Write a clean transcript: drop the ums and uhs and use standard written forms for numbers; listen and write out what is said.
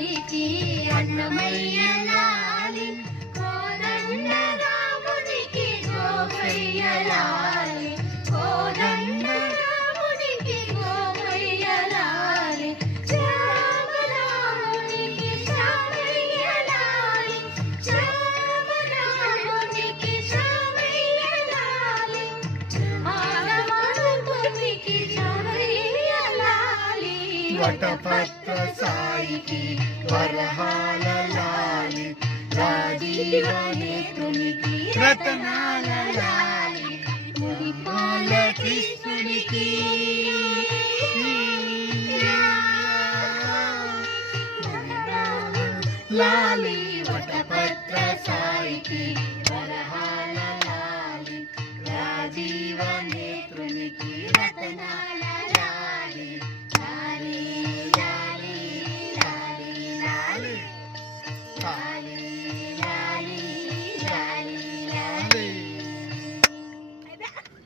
వాడికి అన్నమయ్య లాలి, కోదండ రామునికి గోపయ్య లాలి, కోదండ రామునికి గోపయ్య లాలి, శ్యామ రామునికి శ్యామయ్య లాలి, శ్యామ రామునికి శ్యామయ్య లాలి, ఆడవాళ్ళకి శ్యామయ్య లాలి, వటపత్ర సాయికి వరహాల లాలి, రాజీవ నేత్రునికి రతనాల లాలి, మురిపాల కృష్ణునికి లాలి, వటపత్ర సాయికి వరహాల లాలి, రాజీవ నేత్రునికి రతనాల లాలి, లాలి లాలి లాలి లాలి లాలి.